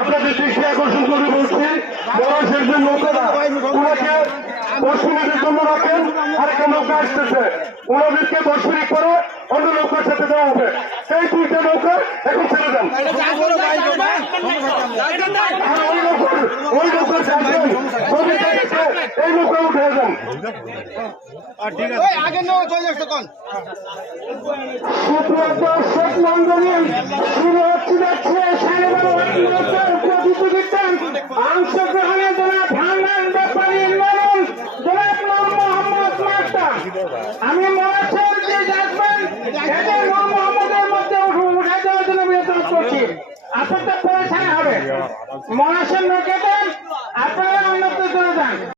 আপনাদের দৃষ্টি আকর্ষণ করে বলছি বয়সের যে নৌকারা ওনাকে 10 মিনিটের জন্য রাখেন। আরেকটা নৌকা আসতেছে, ওনাদেরকে 10 মিনিট পরে অন্য নৌকার সাথে দেওয়া হবে। এই 2টা নৌকা এখন ছেড়ে দেন। ওই নৌকা ছাড়বেন, এই নৌকা উঠে যান। দর্শক মন্ডলী শুরু হচ্ছে যাচ্ছে অংশগ্রহণের জন্য